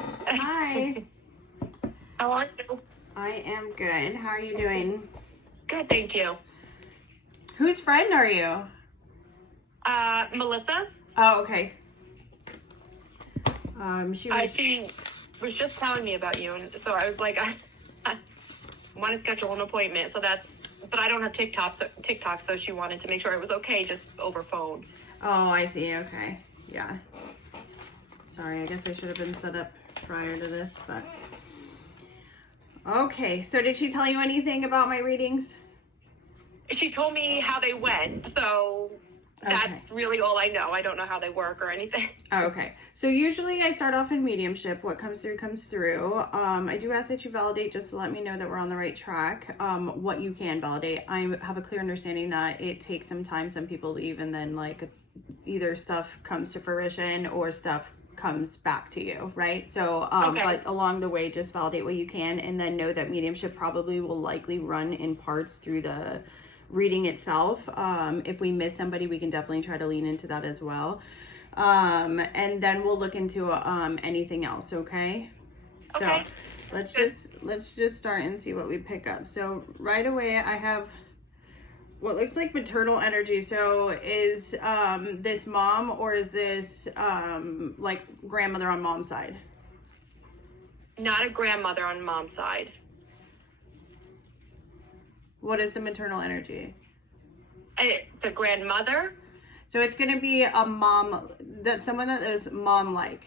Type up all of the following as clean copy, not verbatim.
Hi. Hi. How are you? I am good. How are you doing? Good, thank you. Whose friend are you? Melissa's. Oh, okay. She was just telling me about you, and so I was like, I want to schedule an appointment. But I don't have TikTok, so she wanted to make sure it was okay just over phone. Oh, I see. Okay. Yeah. Sorry, I guess I should have been set up prior to this, but. Okay, so did she tell you anything about my readings? She told me how they went, so that's really all I know. I don't know how they work or anything. Okay, so usually I start off in mediumship. What comes through comes through. I do ask that you validate just to let me know that we're on the right track. What you can validate. I have a clear understanding that it takes some time. Some people leave and then like either stuff comes to fruition or stuff comes back to you, right? So but along the way, just validate what you can, and then know that mediumship probably will likely run in parts through the reading itself. If we miss somebody, we can definitely try to lean into that as well, and then we'll look into anything else. Okay, so let's just start and see what we pick up. So right away I have what looks like maternal energy. So is this mom, or is this like grandmother on mom's side? Not a grandmother on mom's side. What is the maternal energy? The grandmother. So it's going to be a mom, that's someone that is mom-like.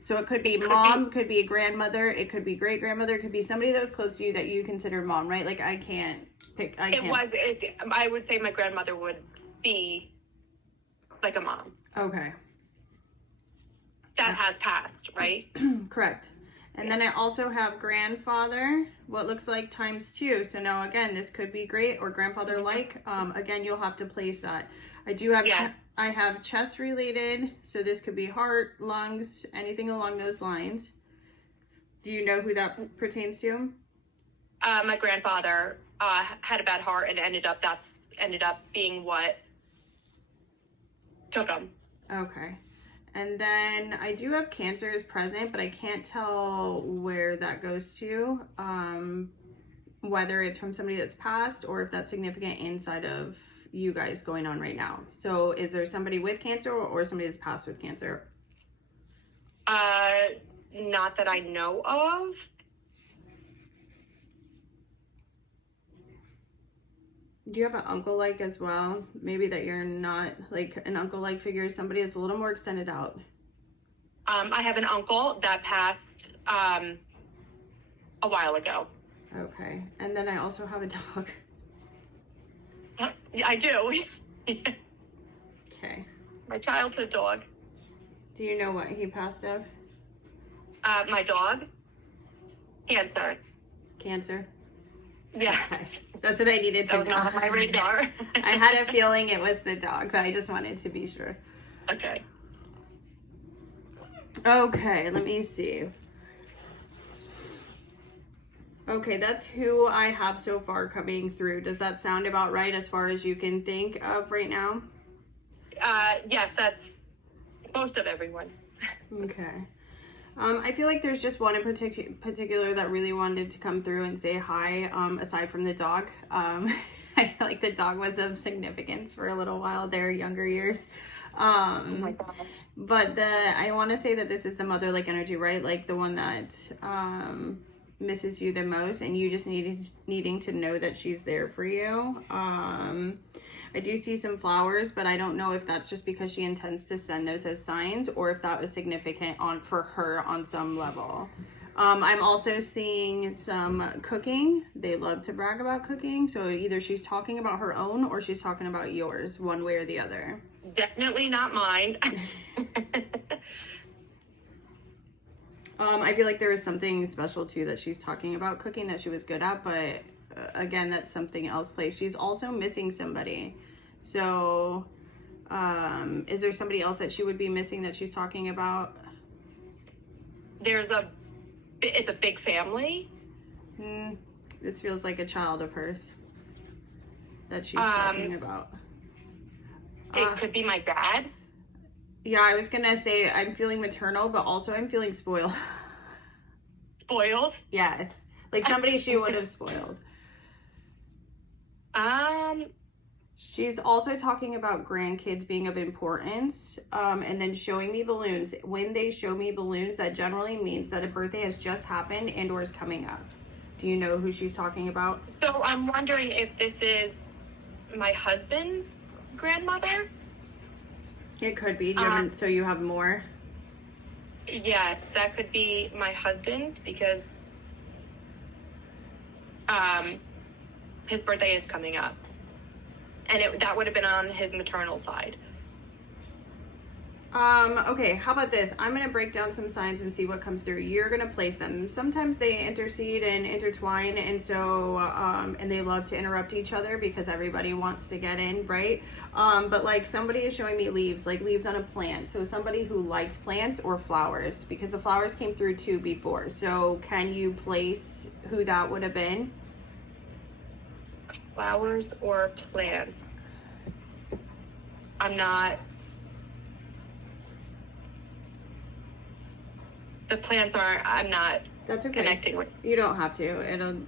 So it could be mom, could be a grandmother, it could be great grandmother, it could be somebody that was close to you that you consider mom, right? Like I can't pick. I would say my grandmother would be like a mom. Okay. That has passed, right? Correct. And then I also have grandfather, what looks like ×2. So now again, this could be great or grandfather like. Again, you'll have to place that. I do have I have chest related, so this could be heart, lungs, anything along those lines. Do you know who that pertains to? My grandfather had a bad heart, and ended up being what took him. Okay. And then I do have cancer is present, but I can't tell where that goes to, whether it's from somebody that's passed or if that's significant inside of you guys going on right now. So is there somebody with cancer or somebody that's passed with cancer? Not that I know of. Do you have an uncle-like as well? Maybe that you're not like an uncle-like figure, somebody that's a little more extended out. I have an uncle that passed a while ago. Okay. And then I also have a dog. I do. Okay. My childhood dog. Do you know what he passed of? My dog? Cancer. Cancer? Yeah. Okay. That's what I needed to know. That was not on my radar. I had a feeling it was the dog, but I just wanted to be sure. Okay. Okay, let me see. Okay, that's who I have so far coming through. Does that sound about right as far as you can think of right now? Yes, that's most of everyone. Okay. I feel like there's just one in particular that really wanted to come through and say hi, aside from the dog. I feel like the dog was of significance for a little while, their younger years. Oh my gosh. But I want to say that this is the mother-like energy, right? Like the one that misses you the most, and you just needing to know that she's there for you. I do see some flowers, but I don't know if that's just because she intends to send those as signs or if that was significant for her on some level. I'm also seeing some cooking. They love to brag about cooking. So either she's talking about her own or she's talking about yours, one way or the other. Definitely not mine. I feel like there is something special too that she's talking about cooking that she was good at, but again, that's something else plays. She's also missing somebody. So is there somebody else that she would be missing that she's talking about? It's a big family. This feels like a child of hers that she's talking about. It could be my dad. Yeah, I was gonna say I'm feeling maternal, but also I'm feeling spoiled. Spoiled. Yes, like somebody she would have spoiled. Um, She's also talking about grandkids being of importance, and then showing me balloons. When they show me balloons, that generally means that a birthday has just happened and or is coming up. Do you know who she's talking about? so I'm wondering if this is my husband's grandmother. It could be. Do you haven't, so you have more? Yes, that could be my husband's because his birthday is coming up. And that would have been on his maternal side. Okay, how about this? I'm gonna break down some signs and see what comes through. You're gonna place them. Sometimes they intercede and intertwine, and so and they love to interrupt each other because everybody wants to get in, right? But like somebody is showing me leaves, like leaves on a plant. So somebody who likes plants or flowers, because the flowers came through too before. So can you place who that would have been? Flowers or plants? I'm not. The plants are. I'm not. That's okay. Connecting with. You don't have to.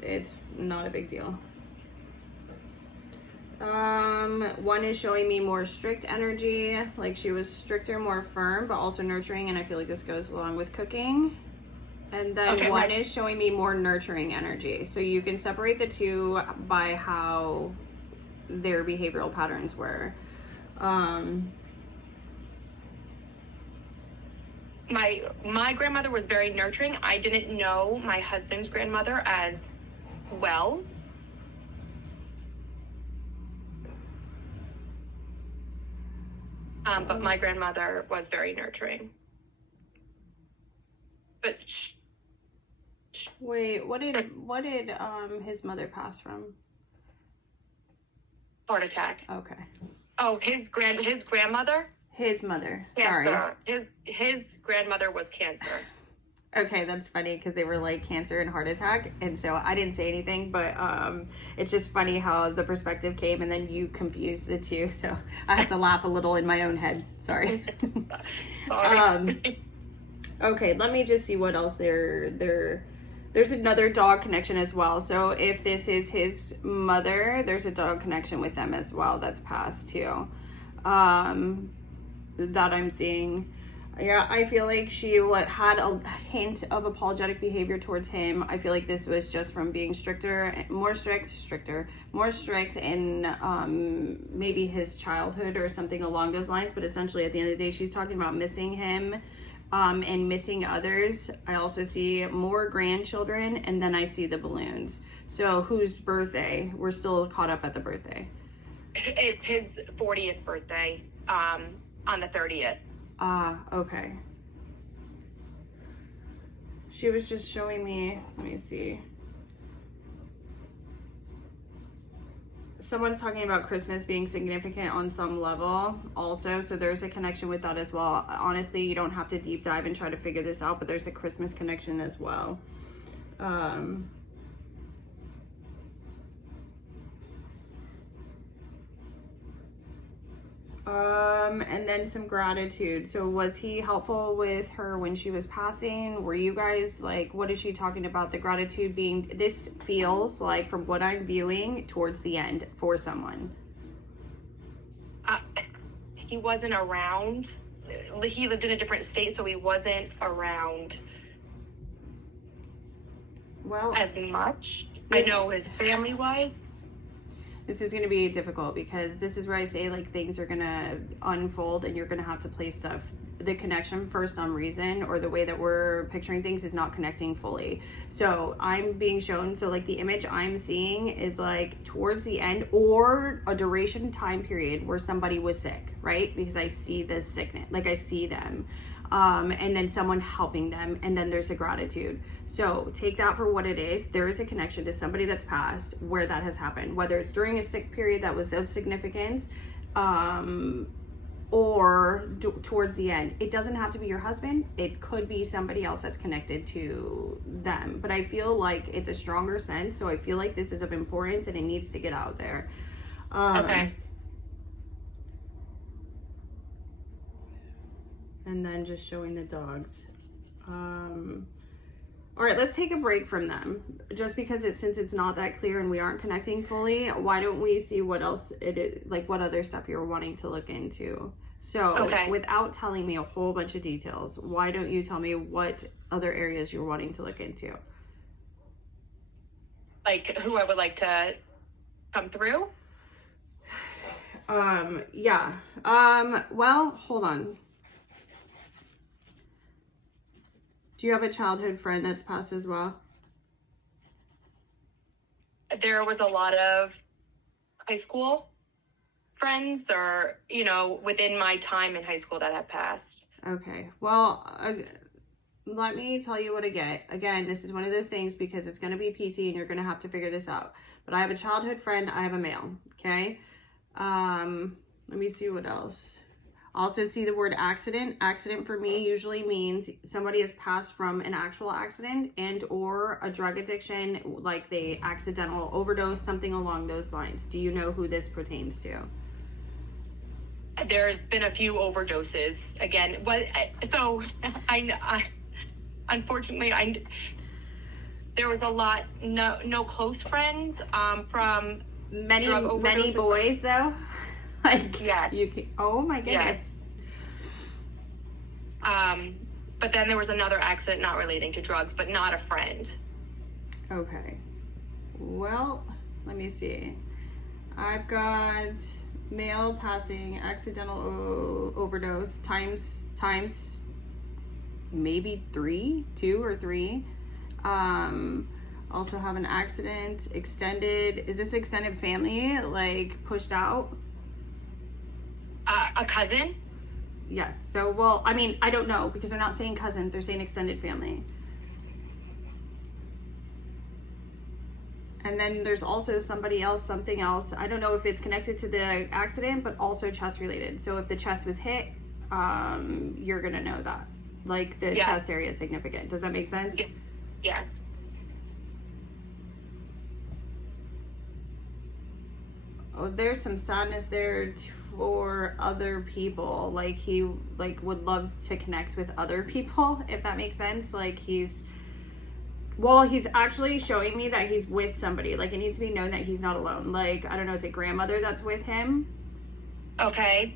It's not a big deal. One is showing me more strict energy, like she was stricter, more firm, but also nurturing, and I feel like this goes along with cooking. And then Okay, one right. is showing me more nurturing energy. So you can separate the two by how their behavioral patterns were. My grandmother was very nurturing. I didn't know my husband's grandmother as well. But my grandmother was very nurturing. But Wait, what did his mother pass from? heart attack. Okay. Oh, his grandmother? His mother. Cancer. Sorry. His grandmother was cancer. Okay, that's funny because they were like cancer and heart attack, and so I didn't say anything, but it's just funny how the perspective came and then you confused the two, so I had to laugh a little in my own head. Sorry. Sorry. Okay, let me just see what else there's another dog connection as well. So if this is his mother, there's a dog connection with them as well that's passed too. That I'm seeing. Yeah, I feel like she had a hint of apologetic behavior towards him. I feel like this was just from being more strict in maybe his childhood or something along those lines. But essentially, at the end of the day, she's talking about missing him and missing others. I also see more grandchildren, and then I see the balloons. So whose birthday? We're still caught up at the birthday. It's his 40th birthday on the 30th. Ah, okay. She was just showing me, let me see. Someone's talking about Christmas being significant on some level also, so there's a connection with that as well. Honestly, you don't have to deep dive and try to figure this out, but there's a Christmas connection as well. And then some gratitude. So was he helpful with her when she was passing? Were you guys like, what is she talking about? The gratitude being, this feels like from what I'm viewing towards the end for someone. He wasn't around. He lived in a different state, so he wasn't around as much. I know his family was. This is going to be difficult because this is where I say like things are going to unfold and you're going to have to place the connection for some reason, or the way that we're picturing things is not connecting fully. So I'm being shown, so like the image I'm seeing is like towards the end or a duration time period where somebody was sick, right? Because I see the sickness, like I see them. And then someone helping them, and then there's a gratitude. So take that for what it is. There is a connection to somebody that's passed where that has happened, whether it's during a sick period that was of significance, or towards the end. It doesn't have to be your husband. It could be somebody else that's connected to them. But I feel like it's a stronger sense, so I feel like this is of importance and it needs to get out there. Okay. and then just showing the dogs. All right, let's take a break from them. Just because since it's not that clear and we aren't connecting fully, why don't we see what else it is, like what other stuff you're wanting to look into? So Okay. without telling me a whole bunch of details, why don't you tell me what other areas you're wanting to look into? Like who I would like to come through? Yeah. Well, hold on. Do you have a childhood friend that's passed as well? There was a lot of high school friends or, within my time in high school that had passed. Okay. Well, let me tell you what I get. Again, this is one of those things because it's going to be PC and you're going to have to figure this out. But I have a childhood friend. I have a male. Okay. Let me see what else. Also see the word accident. Accident for me usually means somebody has passed from an actual accident and or a drug addiction, like they accidental overdose, something along those lines. Do you know who this pertains to? There's been a few overdoses again. So I unfortunately there was a lot, no close friends, from Many drug overdoses. boys though. Like Yes. Oh my goodness. Yes. But then there was another accident not relating to drugs, but not a friend. Okay. Well, let me see. I've got male passing accidental overdose times maybe 2 or 3. Also have an accident, extended. Is this extended family, like pushed out? A cousin? Yes. So, well, I mean, I don't know because they're not saying cousin, they're saying extended family. And then there's also something else. I don't know if it's connected to the accident, but also chest related. So if the chest was hit, you're going to know that. Like the Yes. chest area is significant. Does that make sense? Yes. Oh, there's some sadness there for other people. Like he would love to connect with other people, if that makes sense. Like he's actually showing me that he's with somebody. Like it needs to be known that he's not alone. Like, I don't know, is it grandmother that's with him? Okay.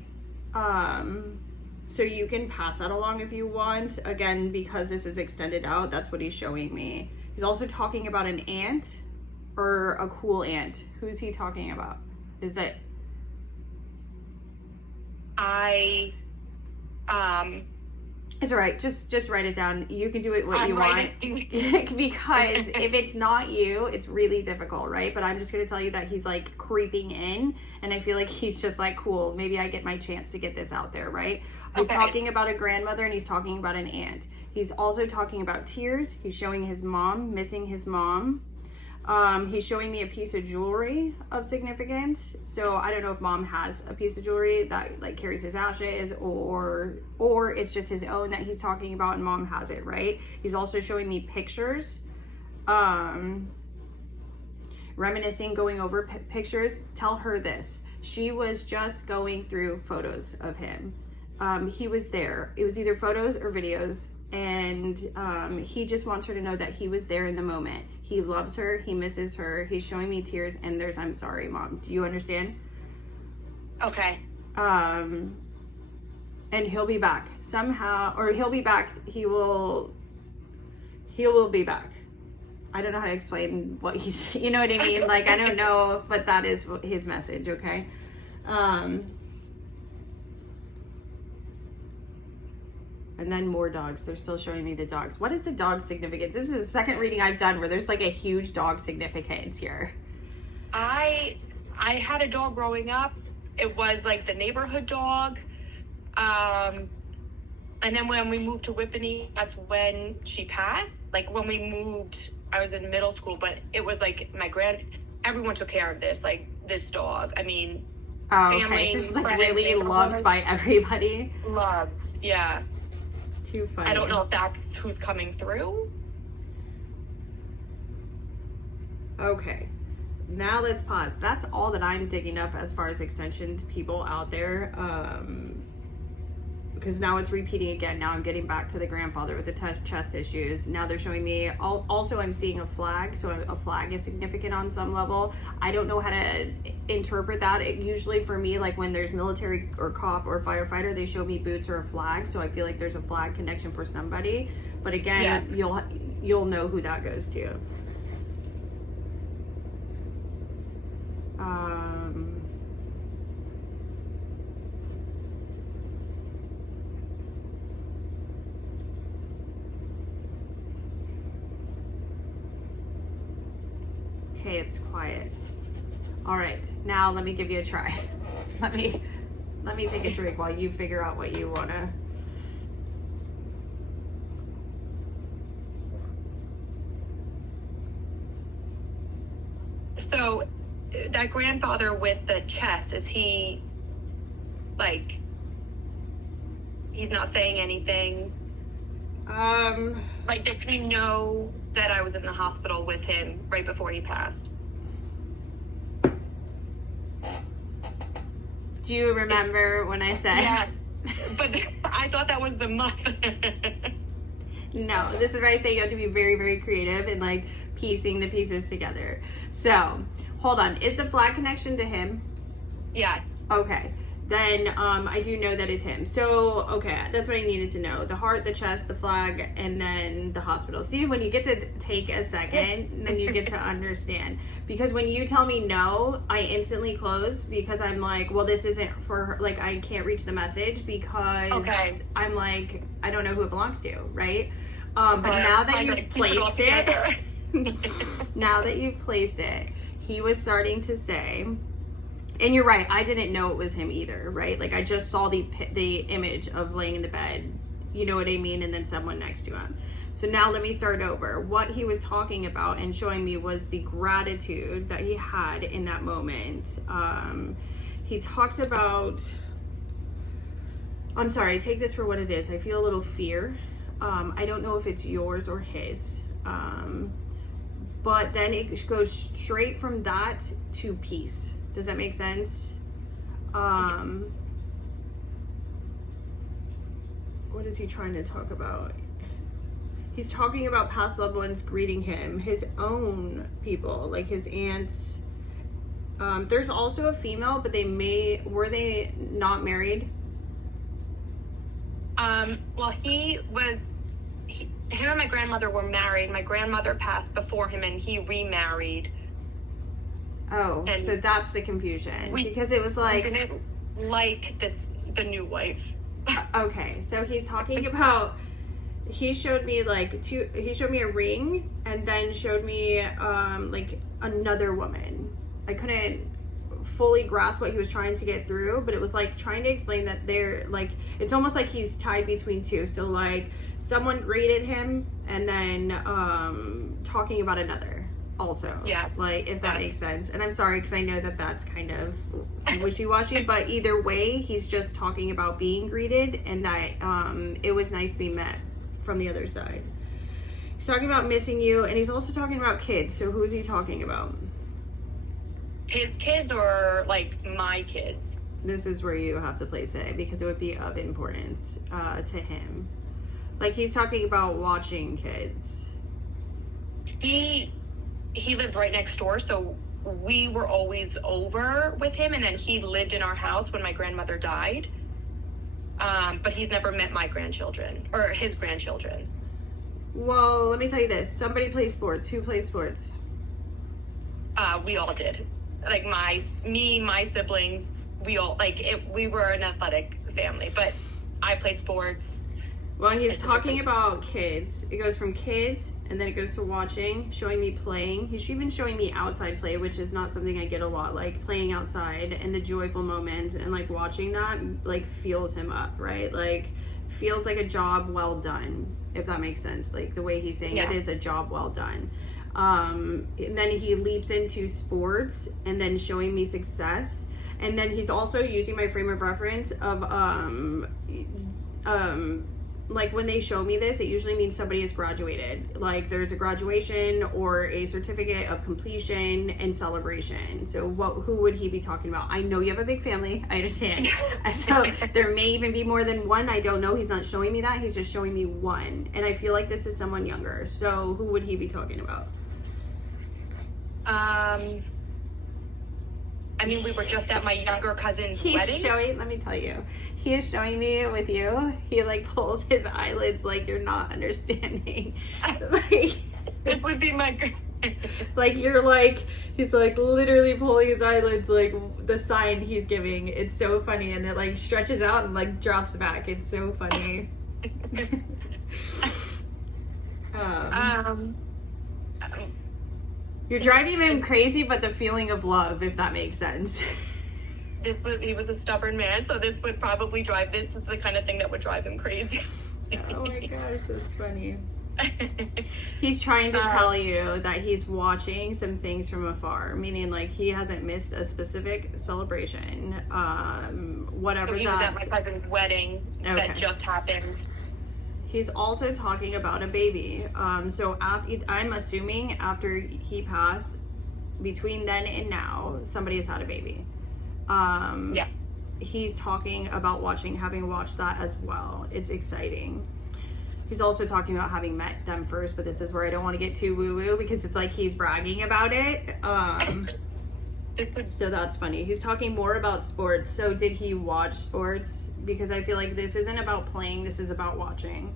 So you can pass that along if you want. Again, because this is extended out, that's what he's showing me. He's also talking about an aunt or a cool aunt. Who's he talking about? Is it? It's all right. Just write it down. You can do it what you want. Because if it's not you, it's really difficult, right? But I'm just going to tell you that he's like creeping in, and I feel like he's just like, cool, maybe I get my chance to get this out there, right? He's talking about a grandmother and he's talking about an aunt. He's also talking about tears. He's showing his mom, missing his mom. He's showing me a piece of jewelry of significance. So I don't know if mom has a piece of jewelry that like carries his ashes or it's just his own that he's talking about and mom has it, right? He's also showing me pictures, reminiscing, going over pictures. Tell her this. She was just going through photos of him. He was there. It was either photos or videos. And he just wants her to know that he was there in the moment. He loves her, he misses her, he's showing me tears, and there's I'm sorry, mom. Do you understand? Okay. And he'll be back somehow, or he'll be back. He will be back. I don't know how to explain what he's, you know what I mean? Like, I don't know, but that is his message, okay? And then more dogs. They're still showing me the dogs. What is the dog significance? This is the second reading I've done where there's like a huge dog significance here. I had a dog growing up. It was like the neighborhood dog. And then when we moved to Whippany, that's when she passed. Like when we moved, I was in middle school, but it was like everyone took care of this dog. I mean, oh, family, okay. So she's like friends, really loved by everybody. Loved, yeah. Too funny. I don't know if that's who's coming through. Okay. Now let's pause. That's all that I'm digging up as far as extension to people out there. because now it's repeating again. Now I'm getting back to the grandfather with the chest issues. Now they're showing me, also I'm seeing a flag, so a flag is significant on some level. I don't know how to interpret that. Usually for me, like when there's military or cop or firefighter, they show me boots or a flag, so I feel like there's a flag connection for somebody. But again, Yes. you'll know who that goes to. Okay, it's quiet. All right, now let me give you a try. let me take a drink while you figure out what you wanna. So, that grandfather with the chest, is he, like, he's not saying anything? Like, does he know that I was in the hospital with him right before he passed? Do you remember when I said? Yes. But I thought that was the mother. No, this is where I say you have to be very, very creative and like piecing the pieces together. So, hold on. Is the flag connection to him? Yes. Okay. Then I do know that it's him. So, okay, that's what I needed to know. The heart, the chest, the flag, and then the hospital. See, when you get to take a second, then you get to understand. Because when you tell me no, I instantly close because I'm like, well, this isn't for her. Like, I can't reach the message because I'm like, I don't know who it belongs to, right? But now that you've placed it, now that you've placed it, he was starting to say, and you're right, I didn't know it was him either, right? Like I just saw the image of laying in the bed, you know what I mean, and then someone next to him. So now let me start over. What he was talking about and showing me was the gratitude that he had in that moment. He talks about, I'm sorry, take this for what it is. I feel a little fear. I don't know if it's yours or his. But then it goes straight from that to peace. Does that make sense? What is he trying to talk about? He's talking about past loved ones greeting him, his own people, like his aunts. There's also a female, but were they not married? Well, him and my grandmother were married. My grandmother passed before him and he remarried. Oh, and so that's the confusion. Because it was like... I didn't like the new wife. Okay, so he's talking about... He showed me he showed me a ring and then showed me like another woman. I couldn't fully grasp what he was trying to get through, but it was like trying to explain that they're like, it's almost like he's tied between two. So like someone greeted him and then talking about another also. Yes. Like if that makes sense. And I'm sorry because I know that that's kind of wishy-washy, but either way, he's just talking about being greeted and that it was nice to be met from the other side. He's talking about missing you, and he's also talking about kids. So who is he talking about? His kids or like my kids? This is where you have to place it because it would be of importance to him. Like he's talking about watching kids. He lived right next door, so we were always over with him, and then he lived in our house when my grandmother died. But he's never met my grandchildren or his grandchildren. Well, let me tell you this. Somebody plays sports. Who plays sports? We all did. Like my siblings, we all we were an athletic family, but I played sports. Well, he's talking about kids. It goes from kids and then it goes to watching, showing me playing. He's even showing me outside play, which is not something I get a lot, like playing outside and the joyful moments and like watching that like fuels him up, right? Like feels like a job well done, if that makes sense. Like the way he's saying it is a job well done. And then he leaps into sports and then showing me success. And then he's also using my frame of reference of like when they show me this, it usually means somebody has graduated. Like there's a graduation or a certificate of completion and celebration. So who would he be talking about? I know you have a big family. I understand. So there may even be more than one. I don't know. He's not showing me that. He's just showing me one. And I feel like this is someone younger. So who would he be talking about? I mean, we were just at my younger cousin's wedding. Let me tell you, he is showing me with you. He like pulls his eyelids like you're not understanding. Like, this would be my. Like you're like, he's like literally pulling his eyelids like the sign he's giving. It's so funny, and it like stretches out and like drops back. It's so funny. You're driving him crazy, but the feeling of love, if that makes sense. He was a stubborn man, so this would probably this is the kind of thing that would drive him crazy. Oh my gosh, that's funny. He's trying to tell you that he's watching some things from afar, meaning like he hasn't missed a specific celebration. Whatever so he was at my cousin's wedding that just happened. He's also talking about a baby. So I'm assuming after he passed, between then and now, somebody has had a baby. Yeah. He's talking about having watched that as well. It's exciting. He's also talking about having met them first, but this is where I don't want to get too woo-woo because it's like he's bragging about it. So that's funny. He's talking more about sports. So did he watch sports? Because I feel like this isn't about playing, this is about watching.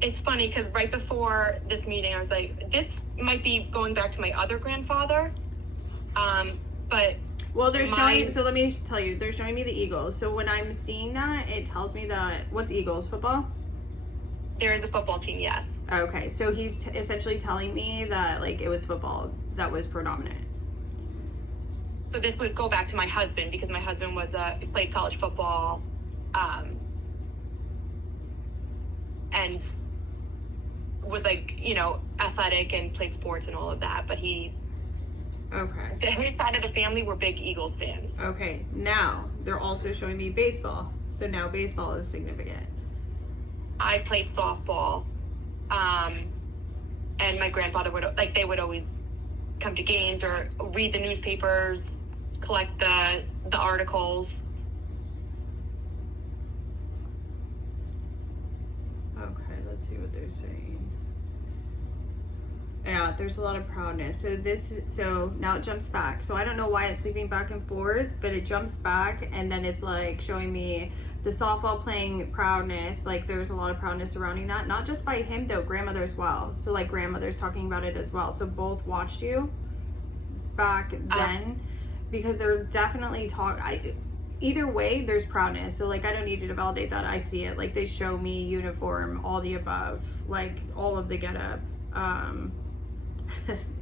It's funny because right before this meeting, I was like, this might be going back to my other grandfather. But well, they're showing, so let me tell you, they're showing me the Eagles. So when I'm seeing that, it tells me that, what's Eagles, football? There is a football team, yes. Okay, so he's essentially telling me that like it was football that was predominant. So this would go back to my husband because my husband played college football, and was like, athletic and played sports and all of that. But his side of the family were big Eagles fans. Okay, now they're also showing me baseball. So now baseball is significant. I played softball, and my grandfather they would always come to games or read the newspapers, collect the articles. Okay, let's see what they're saying. Yeah, there's a lot of proudness. So now it jumps back. So I don't know why it's leaping back and forth, but it jumps back and then it's like showing me the softball playing proudness. Like there's a lot of proudness surrounding that. Not just by him though, grandmother as well. So like grandmother's talking about it as well. So both watched you back then because they're definitely either way there's proudness. So like I don't need you to validate that. I see it. Like they show me uniform, all the above, like all of the get up.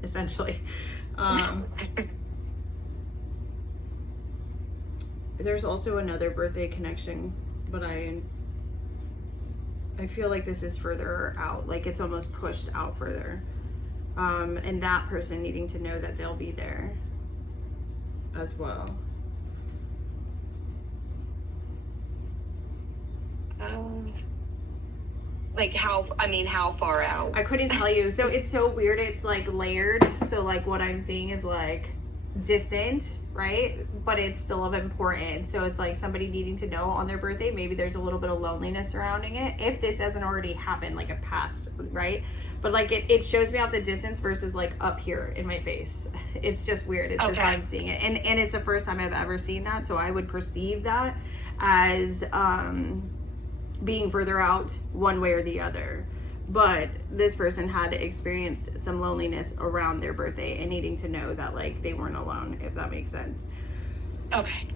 Essentially. There's also another birthday connection, but I feel like this is further out, like it's almost pushed out further. And that person needing to know that they'll be there as well. Like how far out? I couldn't tell you. So it's so weird. It's like layered. So like what I'm seeing is like distant, right? But it's still of importance. So it's like somebody needing to know on their birthday. Maybe there's a little bit of loneliness surrounding it. If this hasn't already happened, like a past, right? But like it shows me off the distance versus like up here in my face. It's just weird. It's just how I'm seeing it. And it's the first time I've ever seen that. So I would perceive that as being further out one way or the other. But this person had experienced some loneliness around their birthday and needing to know that like they weren't alone, if that makes sense. Okay.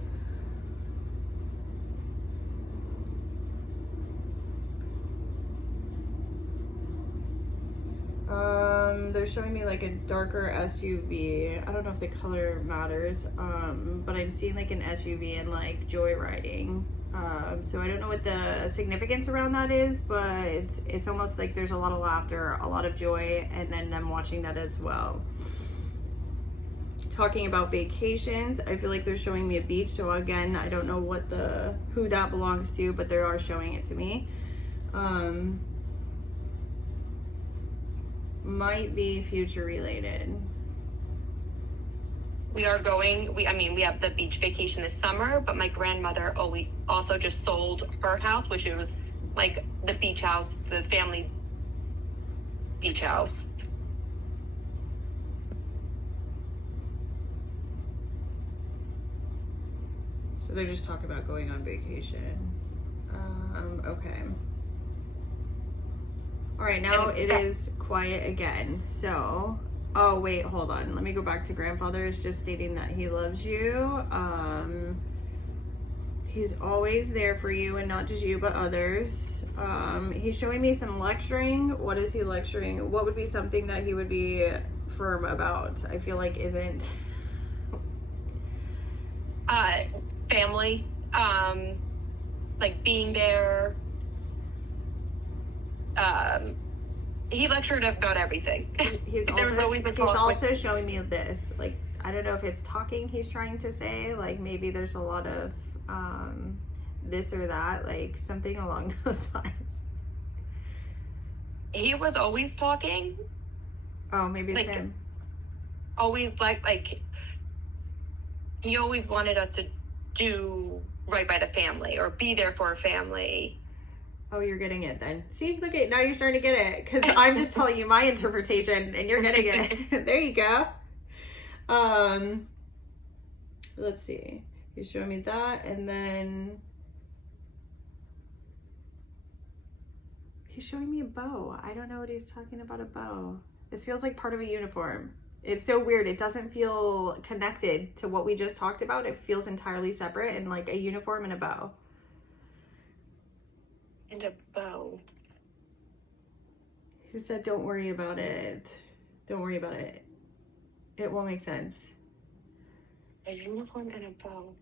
They're showing me like a darker SUV. I don't know if the color matters, but I'm seeing like an SUV and like joyriding. So I don't know what the significance around that is, but it's almost like there's a lot of laughter, a lot of joy, and then I'm watching that as well. talking about vacations. I feel like they're showing me a beach. So again, I don't know who that belongs to, but they are showing it to me. Might be future related. We are going, we have the beach vacation this summer, but my grandmother also just sold her house, which it was like the beach house, the family beach house. So they're just talking about going on vacation. Okay. All right, now it is quiet again. So, oh wait, hold on. Let me go back to grandfather. It's just stating that he loves you. He's always there for you, and not just you, but others. He's showing me some lecturing. What is he lecturing? What would be something that he would be firm about? I feel like isn't. Family, like being there. He lectured about everything. He's also showing me this. Like, I don't know if it's talking he's trying to say. Like, maybe there's a lot of this or that, like something along those lines. He was always talking. Oh, maybe it's him. Always like he always wanted us to do right by the family or be there for a family. Oh, you're getting it then. See, look at, now you're starting to get it, because I'm just telling you my interpretation and you're getting it. There you go. Let's see. He's showing me that, and then he's showing me a bow. I don't know what he's talking about, a bow. It feels like part of a uniform. It's so weird. It doesn't feel connected to what we just talked about. It feels entirely separate, and like a uniform and a bow. And a bow. He said, don't worry about it. Don't worry about it. It won't make sense. A uniform and a bow.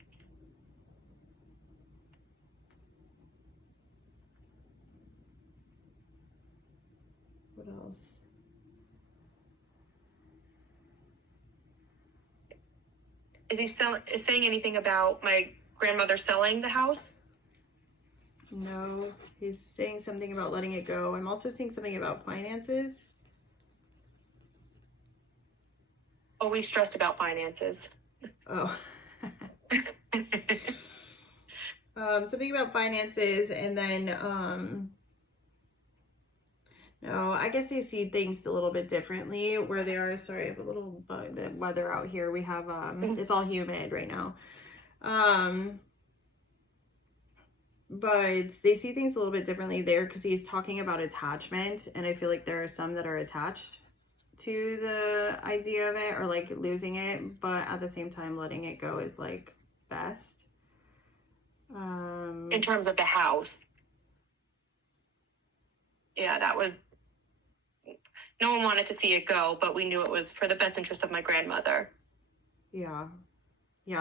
What else? Is he saying anything about my grandmother selling the house? No, he's saying something about letting it go. I'm also seeing something about finances. Always stressed about finances. Oh. Something about finances, and then no, I guess they see things a little bit differently where they are. Sorry, I have a little bug. The weather out here, we have it's all humid right now. But they see things a little bit differently there, because he's talking about attachment, and I feel like there are some that are attached to the idea of it, or like losing it, but at the same time letting it go is like best. In terms of the house, yeah, that was, no one wanted to see it go, but we knew it was for the best interest of my grandmother. Yeah,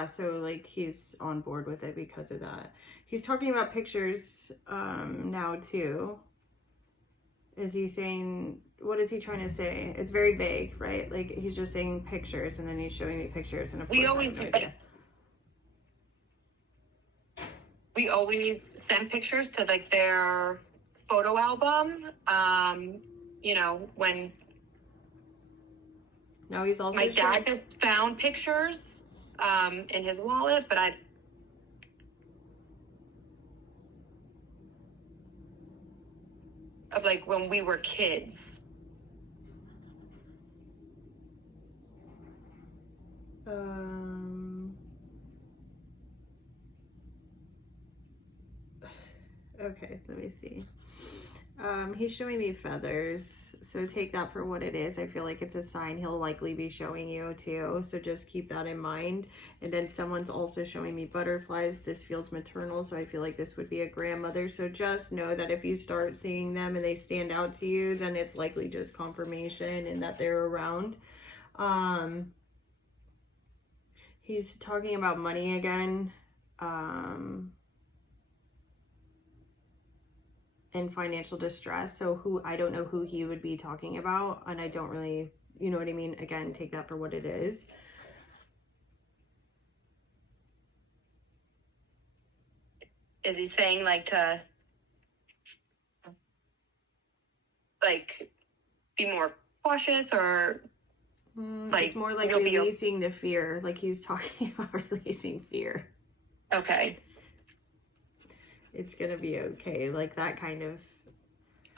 so like he's on board with it because of that. He's talking about pictures now too. Is he saying, what is he trying to say? It's very vague, right? Like he's just saying pictures, and then he's showing me pictures, and of course I have no idea. We always send pictures to like their photo album. You know, when now he's also my dad just found pictures in his wallet, but of like when we were kids. Okay, let me see. He's showing me feathers, so take that for what it is. I feel like it's a sign he'll likely be showing you too, so just keep that in mind. And then someone's also showing me butterflies. This feels maternal, so I feel like this would be a grandmother. So just know that if you start seeing them and they stand out to you, then it's likely just confirmation and that they're around. He's talking about money again. In financial distress, so I don't know who he would be talking about, and I don't really, you know what I mean, again, take that for what it is. is he saying like to like be more cautious, or like It's more like you'll be releasing the fear. Like he's talking about releasing fear. okay? It's gonna be okay. Like that kind of.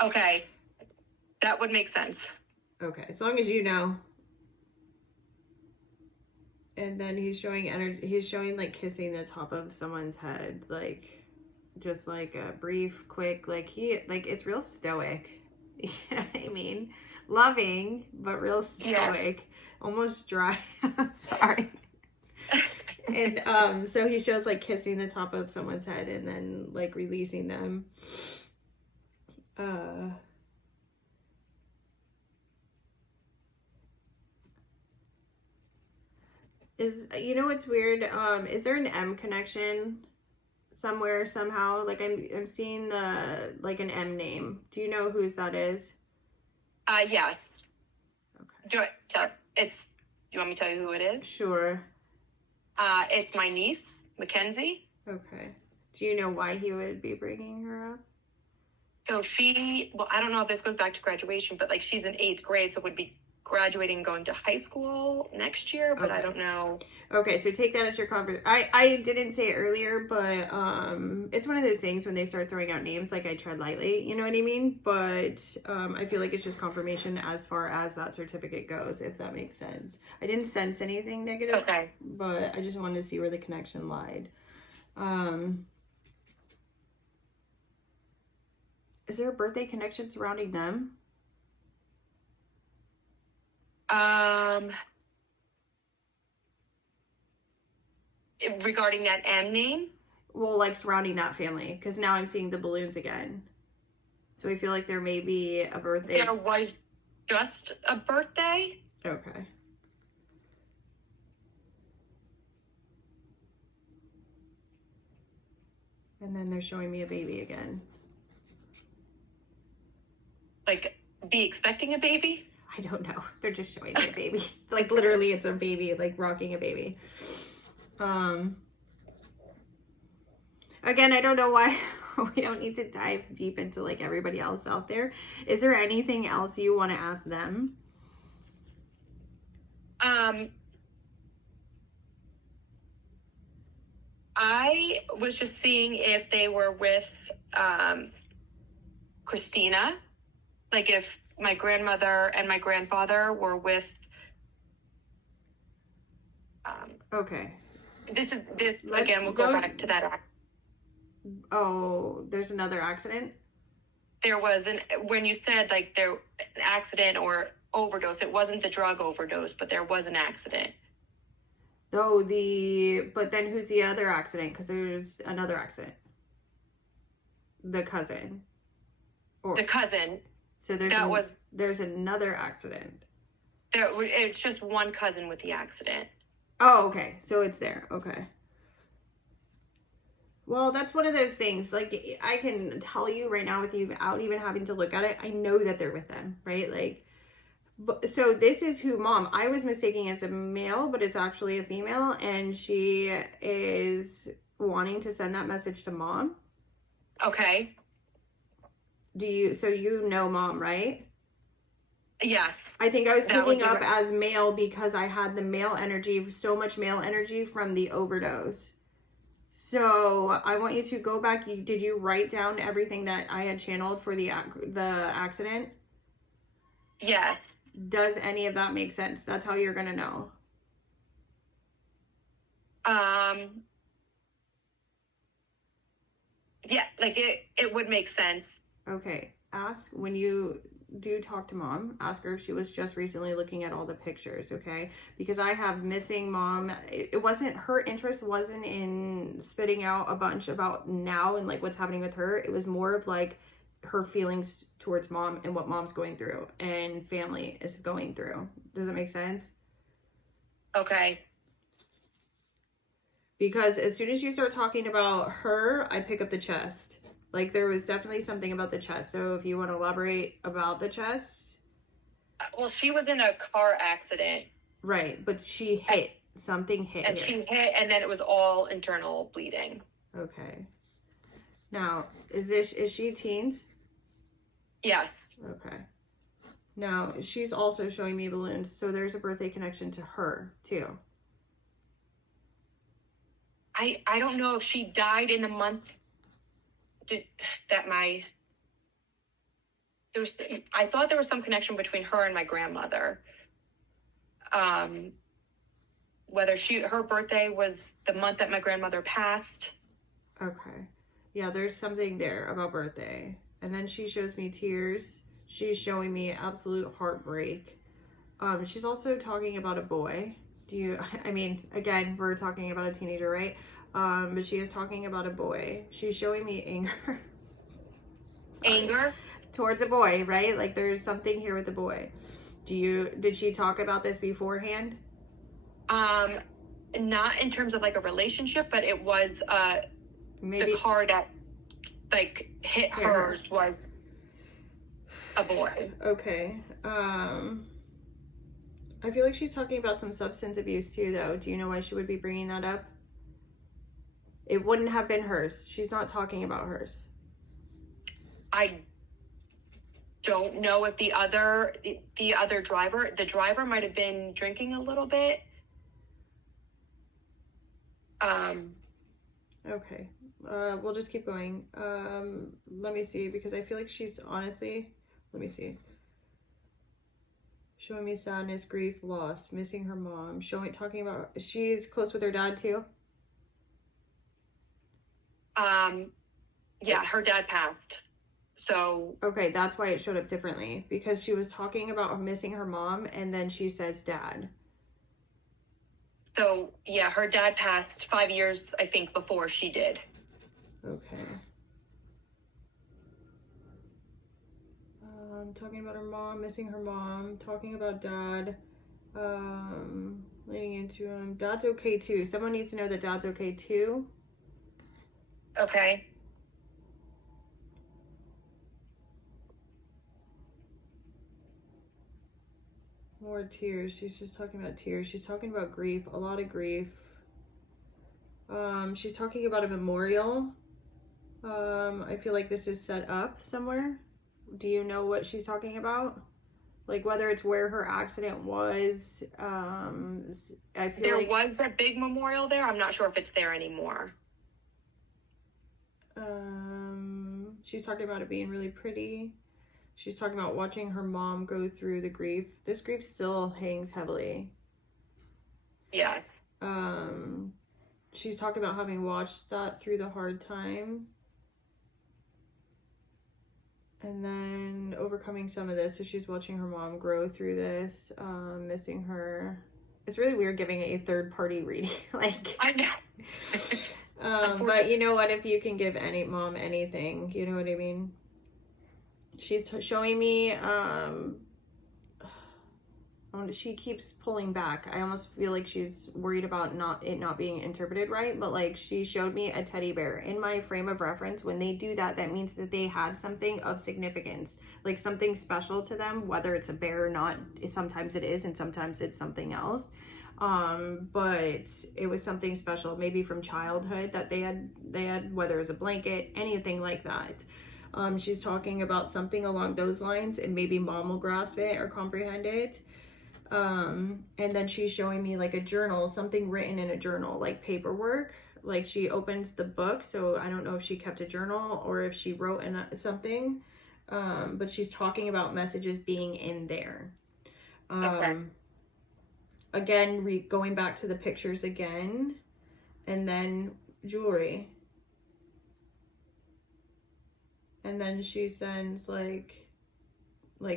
Okay, that would make sense. Okay, as long as you know. And then he's showing energy. He's showing like kissing the top of someone's head, like just like a brief, quick. Like it's real stoic. You know what I mean? Loving, but real stoic. Yes. Almost dry. Sorry. And so he shows like kissing the top of someone's head and then like releasing them. What's weird? Is there an M connection somewhere somehow? Like I'm seeing the like an M name. Do you know whose that is? Yes. Okay. Do you want me to tell you who it is? Sure. It's my niece, Mackenzie. Okay. Do you know why he would be bringing her up? So I don't know if this goes back to graduation, but like she's in 8th grade, so would be graduating, going to high school next year, but okay. I don't know. Okay, so take that as your conversation. I didn't say it earlier, but it's one of those things when they start throwing out names, like I tread lightly, you know what I mean? But I feel like it's just confirmation as far as that certificate goes, if that makes sense. I didn't sense anything negative, okay, but I just wanted to see where the connection lied. Is there a birthday connection surrounding them? Regarding that M name? Well, like surrounding that family, because now I'm seeing the balloons again. So I feel like there may be a birthday. There was just a birthday. Okay. And then they're showing me a baby again. Like, be expecting a baby? I don't know. They're just showing me a baby. Like, literally, it's a baby, like, rocking a baby. Again, I don't know why we don't need to dive deep into, like, everybody else out there. Is there anything else you want to ask them? I was just seeing if they were with, Christina. Like, if my grandmother and my grandfather were with, okay. This again, we'll go back to that. Oh, there's another accident? There was when you said like an accident or overdose, it wasn't the drug overdose, but there was an accident. But then who's the other accident? Because there's another accident. The cousin. The cousin. So there's another accident. It's just one cousin with the accident. Oh, okay. So it's there. Okay. Well, that's one of those things. Like, I can tell you right now without even having to look at it, I know that they're with them, right? Like, so this is who mom, I was mistaking as a male, but it's actually a female, and she is wanting to send that message to mom. Okay. So you know mom, right? Yes. I think I was picking up as male because I had the male energy, so much male energy from the overdose. So I want you to go back. Did you write down everything that I had channeled for the accident? Yes. Does any of that make sense? That's how you're going to know. Yeah, like it would make sense. Okay. Ask when you do talk to mom, ask her if she was just recently looking at all the pictures, okay? Because I have missing mom. It wasn't, her interest wasn't in spitting out a bunch about now and like what's happening with her. It was more of like her feelings towards mom and what mom's going through and family is going through. Does it make sense? Okay. Because as soon as you start talking about her, I pick up the chest. Like, there was definitely something about the chest. So if you want to elaborate about the chest. Well, she was in a car accident. Right, but she hit. Something hit. And she hit, and then it was all internal bleeding. Okay. Now, is she teens? Yes. Okay. Now, she's also showing me balloons, so there's a birthday connection to her, too. I don't know if she died in the month that my... I thought there was some connection between her and my grandmother. Whether her birthday was the month that my grandmother passed. Okay. Yeah, there's something there about birthday. And then she shows me tears. She's showing me absolute heartbreak. She's also talking about a boy. I mean, again, we're talking about a teenager, right? But she is talking about a boy. She's showing me anger. Anger? Towards a boy, right? Like there's something here with the boy. Did she talk about this beforehand? Not in terms of like a relationship, but it was Maybe the car that like hit hers was a boy. Okay. I feel like she's talking about some substance abuse too, though. Do you know why she would be bringing that up? It wouldn't have been hers. She's not talking about hers. I don't know if the other driver might have been drinking a little bit. Okay. We'll just keep going. Let me see, because I feel like she's honestly, let me see. Showing me sadness, grief, loss, missing her mom, talking about, she's close with her dad too? Yeah, her dad passed. So. Okay, that's why it showed up differently, because she was talking about missing her mom and then she says dad. So, yeah, her dad passed 5 years, I think, before she did. Okay. Talking about her mom, missing her mom, talking about dad, leading into him. Dad's okay too. Someone needs to know that dad's okay too. Okay. More tears. She's just talking about tears. She's talking about grief, a lot of grief. She's talking about a memorial. I feel like this is set up somewhere. Do you know what she's talking about? Like whether it's where her accident was. I feel there like was a big memorial there. I'm not sure if it's there anymore. She's talking about it being really pretty. She's talking about watching her mom go through the grief. This grief still hangs heavily. Yes. She's talking about having watched that through the hard time. And then overcoming some of this. So she's watching her mom grow through this, missing her. It's really weird giving a third party reading. Like, I know. But you know what? If you can give any mom anything, you know what I mean? She's showing me, she keeps pulling back. I almost feel like she's worried about it not being interpreted right, but like she showed me a teddy bear. In my frame of reference, when they do that, that means that they had something of significance, like something special to them, whether it's a bear or not. Sometimes it is, and sometimes it's something else. But it was something special, maybe from childhood that they had, whether it was a blanket, anything like that. She's talking about something along those lines, and maybe mom will grasp it or comprehend it. And then she's showing me like a journal, something written in a journal, like paperwork. Like she opens the book, so I don't know if she kept a journal or if she wrote in something. But she's talking about messages being in there. Okay. Again, going back to the pictures again, and then jewelry. And then she sends like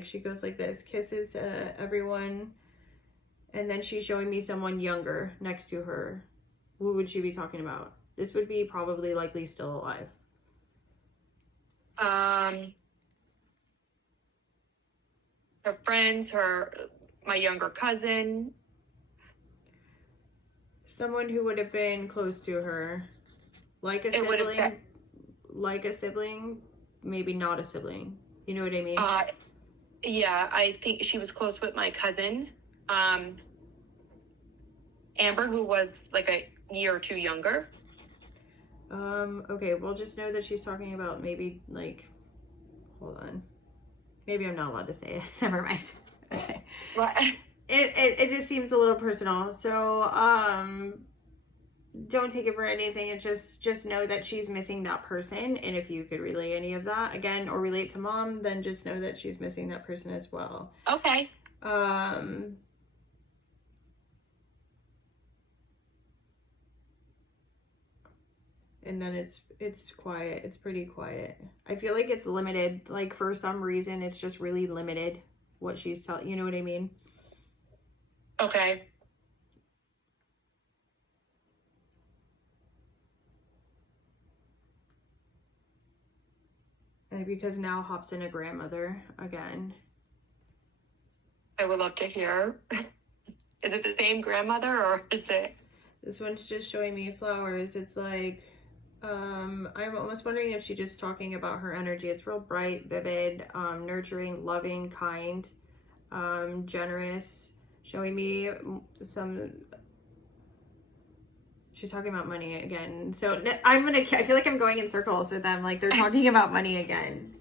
she goes like this, kisses everyone. And then she's showing me someone younger next to her. Who would she be talking about? This would be probably likely still alive. Her friends, my younger cousin. Someone who would have been close to her. Like a sibling, maybe not a sibling. You know what I mean? Yeah, I think she was close with my cousin, Amber, who was like a year or two younger. Okay, we'll just know that she's talking about maybe, like, hold on. Maybe I'm not allowed to say it. Never mind. Okay. What? It just seems a little personal. So, don't take it for anything. It's just know that she's missing that person. And if you could relay any of that again or relate to mom, then just know that she's missing that person as well. Okay. And then it's quiet. It's pretty quiet. I feel like it's limited. Like for some reason, it's just really limited what she's telling. You know what I mean? Okay. And because now hops in a grandmother again. I would love to hear. Is it the same grandmother or is it? This one's just showing me flowers. It's like, I'm almost wondering if she's just talking about her energy. It's real bright, vivid, nurturing, loving, kind, generous, showing me some, she's talking about money again. So I feel like I'm going in circles with them. Like they're talking about money again.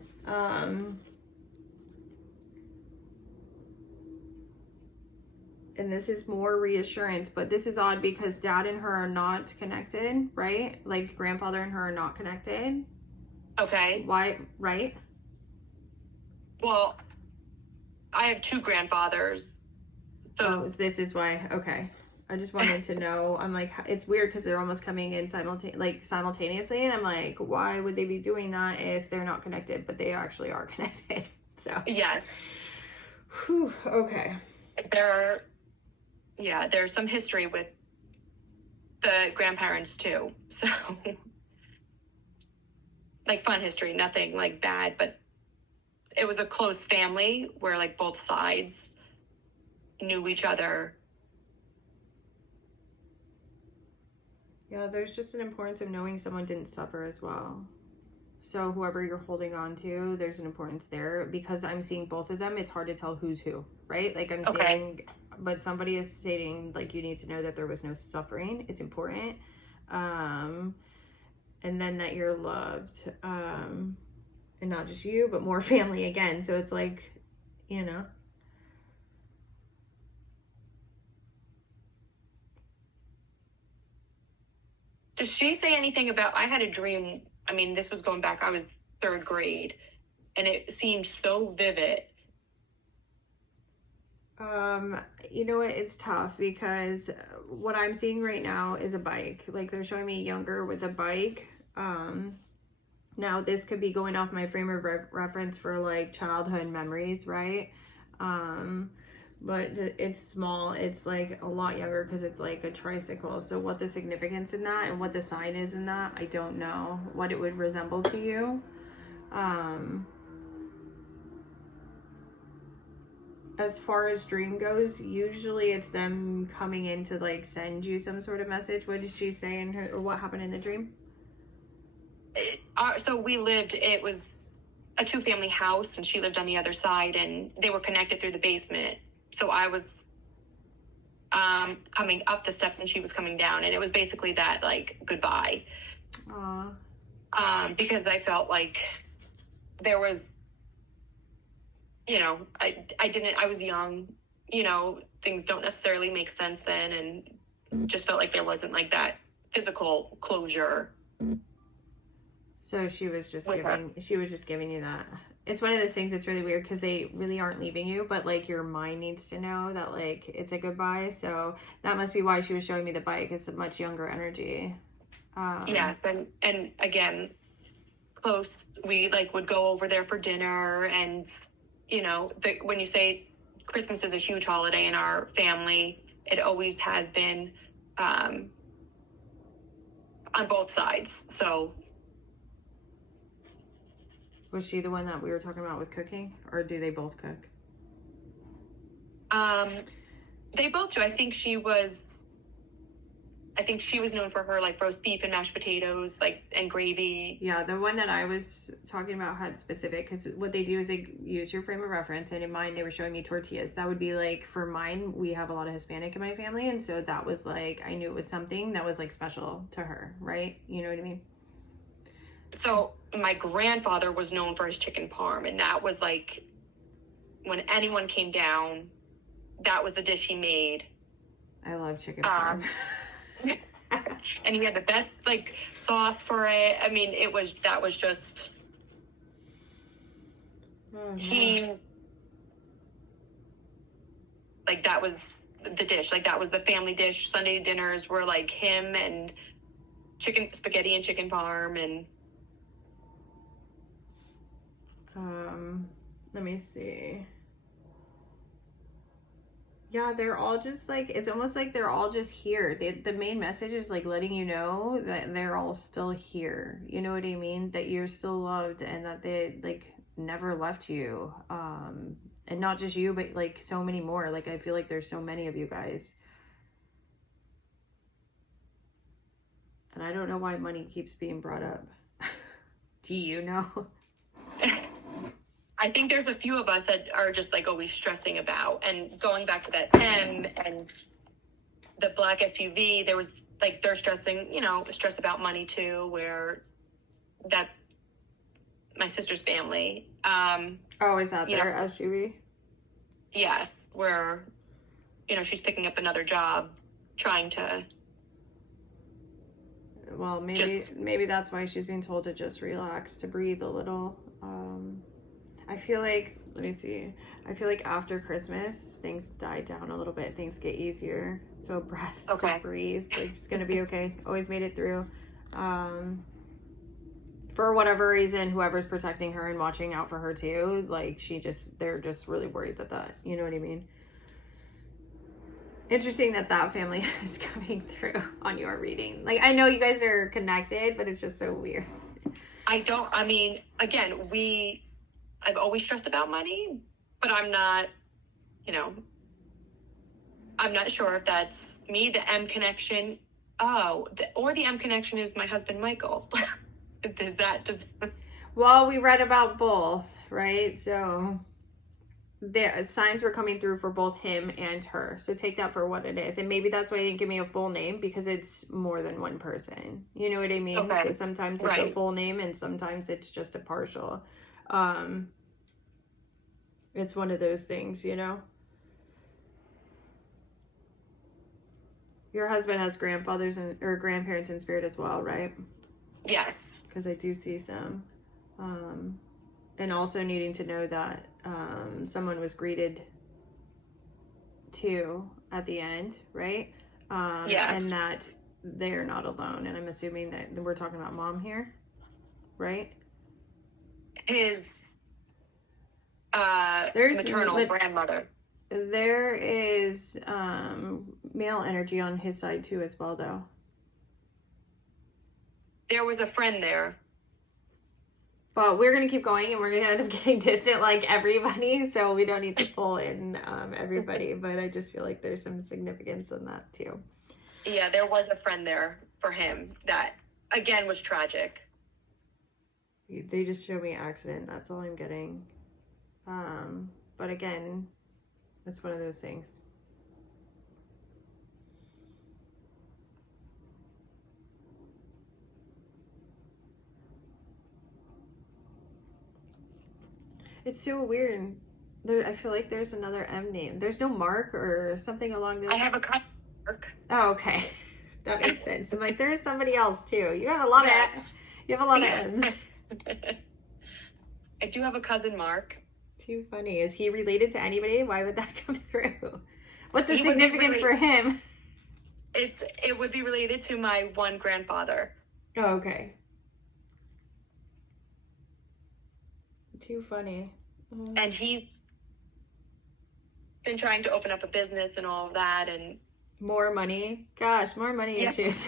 And this is more reassurance, but this is odd because dad and her are not connected, right? Like grandfather and her are not connected. Okay. Why, right? Well, I have two grandfathers. So this is why. Okay. I just wanted to know. I'm like, it's weird because they're almost coming in simultaneously. And I'm like, why would they be doing that if they're not connected? But they actually are connected. So. Yes. Whew, okay. There's some history with the grandparents too. So, like fun history, nothing like bad, but it was a close family where like both sides knew each other. Yeah, there's just an importance of knowing someone didn't suffer as well. So whoever you're holding on to, there's an importance there because I'm seeing both of them. It's hard to tell who's who, right? Like I'm seeing, but somebody is stating like you need to know that there was no suffering. It's important. And then that you're loved. And not just you, but more family again. So it's like, you know. Does she say anything about, I had a dream, I mean, this was going back, I was third grade, and it seemed so vivid. You know what, it's tough because what I'm seeing right now is a bike. Like they're showing me younger with a bike. Now this could be going off my frame of reference for like childhood memories, right? But it's small. It's like a lot younger because it's like a tricycle. So what the significance in that and what the sign is in that, I don't know what it would resemble to you. As far as dream goes, usually it's them coming in to like send you some sort of message. What did she say in her, or what happened in the dream? So it was a 2-family house and she lived on the other side and they were connected through the basement. So I was coming up the steps and she was coming down, and it was basically that like goodbye. Because I felt like there was, you know, I was young, you know, things don't necessarily make sense then, and just felt like there wasn't like that physical closure. So she was just giving you that. It's one of those things that's really weird because they really aren't leaving you, but like your mind needs to know that like it's a goodbye. So that must be why she was showing me the bike. It's a much younger energy. Yes, and again, close. We like would go over there for dinner, and you know, when you say Christmas is a huge holiday in our family, it always has been on both sides. So. Was she the one that we were talking about with cooking, or do they both cook? They both do. I think she was known for her like roast beef and mashed potatoes, like, and gravy. Yeah, the one that I was talking about had specific, because what they do is they use your frame of reference, and in mine they were showing me tortillas. That would be like, for mine, we have a lot of Hispanic in my family, and so that was like, I knew it was something that was like special to her, right? You know what I mean? So my grandfather was known for his chicken parm, and that was like when anyone came down, that was the dish he made. I love chicken parm. And he had the best like sauce for it. I mean, that was just he like that was the dish. Like that was the family dish. Sunday dinners were like him and spaghetti and chicken parm and let me see. Yeah, they're all just like, it's almost like they're all just here. The main message is like letting you know that they're all still here. You know what I mean? That you're still loved and that they like never left you. And not just you, but like so many more. Like I feel like there's so many of you guys. And I don't know why money keeps being brought up. Do you know? I think there's a few of us that are just like always stressing about. And going back to that M and the black SUV, there was like they're stressing, stress about money too, where that's my sister's family. Oh, is that their SUV? Yes, where she's picking up another job, trying to. Well, maybe that's why she's being told to just relax, to breathe a little. I feel like, let me see. I feel like after Christmas, things die down a little bit. Things get easier. So breath, okay. Just breathe. Like, it's going to be okay. Always made it through. For whatever reason, whoever's protecting her and watching out for her too, like they're just really worried that, you know what I mean? Interesting that family is coming through on your reading. Like, I know you guys are connected, but it's just so weird. Again, I've always stressed about money, but I'm not, I'm not sure if that's me, the M connection. Or the M connection is my husband, Michael. Is that just... Well, we read about both, right? So the signs were coming through for both him and her. So take that for what it is. And maybe that's why they didn't give me a full name, because it's more than one person. You know what I mean? Okay. So sometimes it's a full name and sometimes it's just a partial. It's one of those things, Your husband has grandfathers or grandparents in spirit as well, right? Yes. Because I do see some. And also needing to know that someone was greeted too at the end, right? Yes. And that they're not alone. And I'm assuming that we're talking about mom here, right? His There's maternal grandmother. There is male energy on his side too as well, though. There was a friend there. But we're going to keep going and we're going to end up getting distant like everybody. So we don't need to pull in everybody. But I just feel like there's some significance in that too. Yeah, there was a friend there for him that, again, was tragic. They just show me accident. That's all I'm getting. But again, it's one of those things. It's so weird. I feel like there's another M name. There's no Mark or something along those. I have a cousin, Mark. Oh, okay. That makes sense. I'm like, there's somebody else too. You have a lot of M's. I do have a cousin, Mark. Too funny. Is he related to anybody? Why would that come through? What's the significance for him? It would be related to my one grandfather. Oh, okay. Too funny. And he's been trying to open up a business and all of that, and more money. Gosh, more money issues.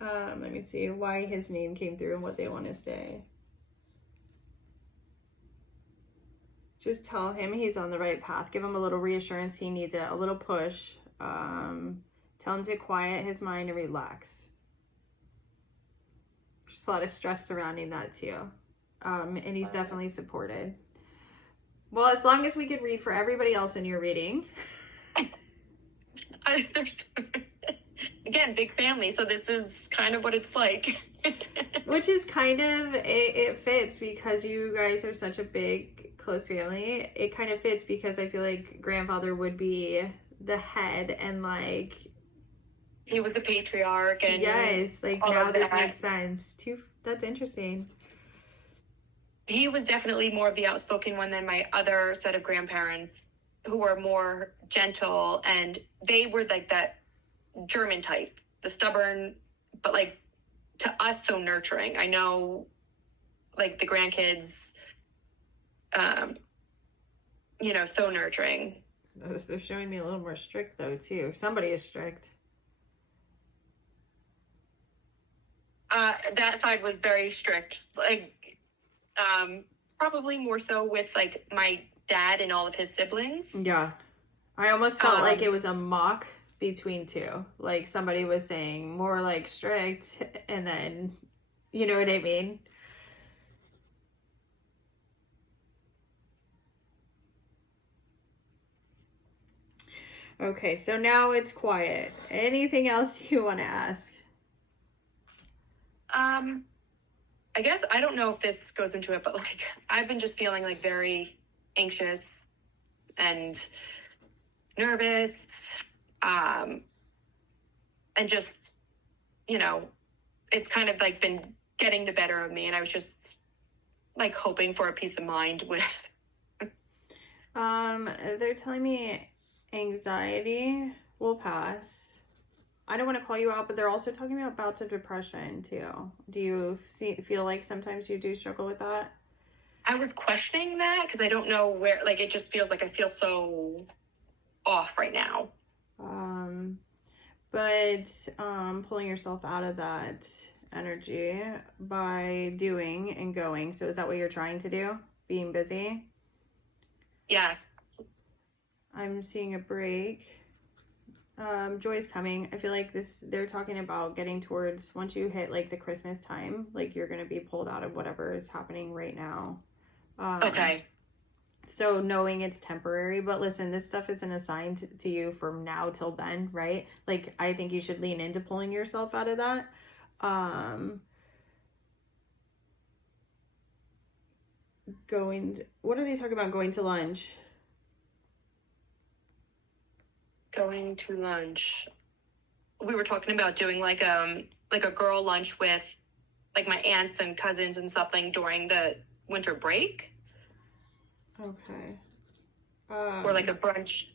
Let me see why his name came through and what they want to say. Just tell him he's on the right path. Give him a little reassurance. He needs a little push. Tell him to quiet his mind and relax. Just a lot of stress surrounding that too. And he's definitely supported. Well, as long as we could read for everybody else in your reading. again, big family. So this is kind of what it's like. Which is kind of, it fits because you guys are such a big, close family. It kind of fits because I feel like grandfather would be the head and like, He was the patriarch, and yes, like all now of this that. makes sense. Too, that's interesting. He was definitely more of the outspoken one than my other set of grandparents, who were more gentle, and they were like that German type, the stubborn, but like to us so nurturing. I know, like the grandkids, so nurturing. They're showing me a little more strict though too. Somebody is strict. That side was very strict, like probably more so with like my dad and all of his siblings. Yeah. I almost felt like it was a mock between two. Like somebody was saying more like strict, and then, you know what I mean? Okay, so now it's quiet. Anything else you want to ask? I guess I don't know if this goes into it, but like I've been just feeling like very anxious and nervous, and just, it's kind of like been getting the better of me, and I was just like hoping for a peace of mind with. They're telling me anxiety will pass. I don't want to call you out, but they're also talking about bouts of depression too. Do you feel like sometimes you do struggle with that? I was questioning that because I don't know where, like, it just feels like I feel so off right now. But pulling yourself out of that energy by doing and going. So is that what you're trying to do? Being busy? Yes. I'm seeing a break. Joy's coming. I feel like they're talking about getting towards, once you hit like the Christmas time, like you're going to be pulled out of whatever is happening right now. Okay. So knowing it's temporary, but listen, this stuff isn't assigned to you from now till then, right? Like I think you should lean into pulling yourself out of that. What are they talking about? Going to lunch? Going to lunch. We were talking about doing like a girl lunch with like my aunts and cousins and something during the winter break. Okay. Or like a brunch.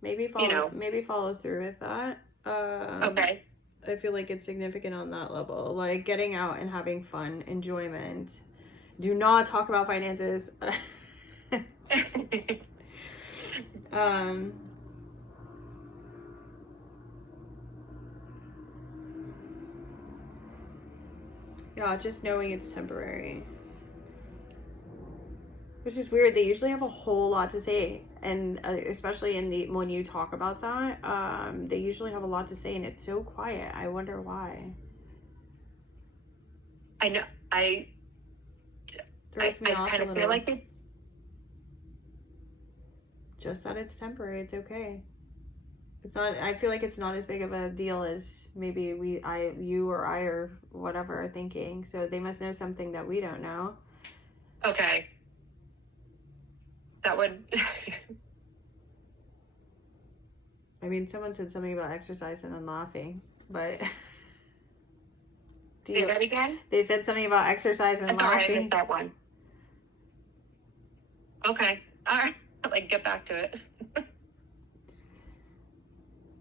Maybe follow through with that. Okay. I feel like it's significant on that level. Like getting out and having fun, enjoyment. Do not talk about finances. Yeah, just knowing it's temporary. Which is weird. They usually have a whole lot to say, and especially when you talk about that, they usually have a lot to say, and it's so quiet. I wonder why. I know. I Throws me off kind a of little. feel like Just that it's temporary. It's okay. It's not. I feel like it's not as big of a deal as maybe you or I or whatever are thinking. So they must know something that we don't know. Okay. That would. I mean, someone said something about exercise and I'm laughing, but. Say that again? They said something about exercise and laughing. Sorry, I missed that one. Okay. All right. Like, get back to it.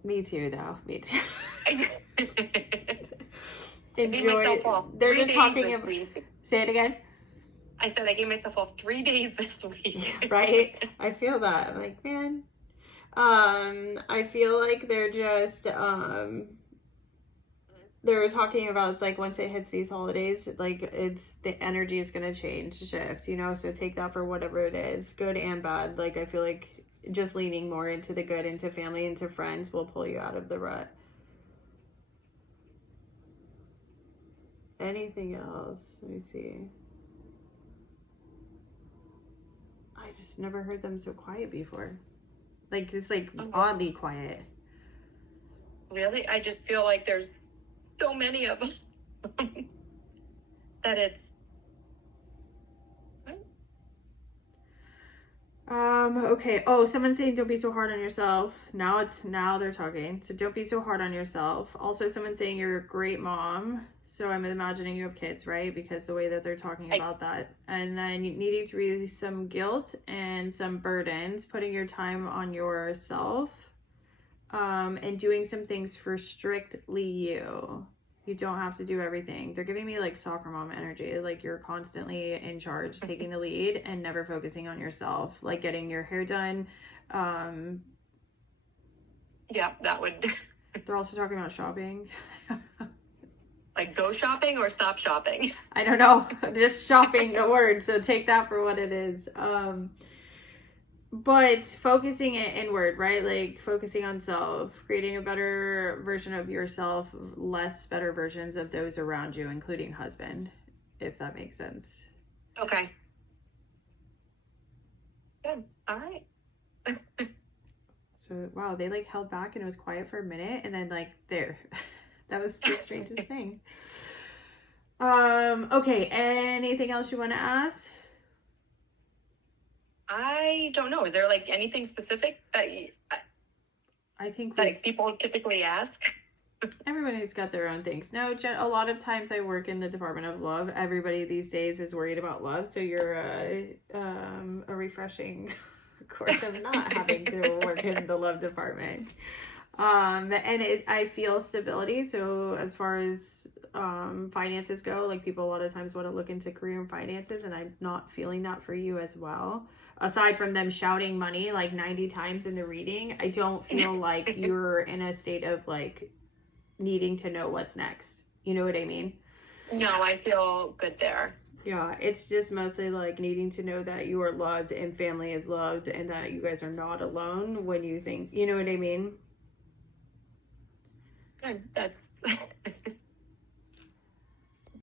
Me too, though. Me too. Enjoy. They're just talking about. Say it again. I said I gave myself off 3 days this week. Right? I feel that. I'm like, man. I feel like they're just they're talking about, it's like once it hits these holidays, like it's the energy is gonna shift, so take that for whatever it is, good and bad. Like I feel like just leaning more into the good, into family, into friends will pull you out of the rut. Anything else? Let me see. I just never heard them so quiet before. Like it's like oddly quiet. Really, I just feel like there's so many of them that it's. Okay. Oh, someone's saying don't be so hard on yourself. Now they're talking. So don't be so hard on yourself. Also, someone's saying you're a great mom. So I'm imagining you have kids, right? Because the way that they're talking about that. And then needing to release some guilt and some burdens, putting your time on yourself, and doing some things for strictly you. You don't have to do everything. They're giving me like soccer mom energy. Like you're constantly in charge, taking the lead and never focusing on yourself. Like getting your hair done. Yeah, that would. They're also talking about shopping. Like go shopping or stop shopping? I don't know. Just shopping, the word. So take that for what it is. But focusing it inward, right? Like focusing on self, creating a better version of yourself, less better versions of those around you, including husband, if that makes sense. Okay. Good. All right. So, wow, they like held back and it was quiet for a minute and then like there. That was the strangest thing. Okay, anything else you want to ask? I don't know. Is there like anything specific that I think that people typically ask? Everybody's got their own things. No, a lot of times I work in the Department of Love. Everybody these days is worried about love. So you're a refreshing course of not having to work in the love department. And I feel stability. So as far as finances go, like people a lot of times want to look into career and finances, and I'm not feeling that for you as well. Aside from them shouting money like 90 times in the reading, I don't feel like you're in a state of like needing to know what's next. You know what I mean? No, I feel good there. Yeah, it's just mostly like needing to know that you are loved and family is loved and that you guys are not alone when you think, you know what I mean? Good. That's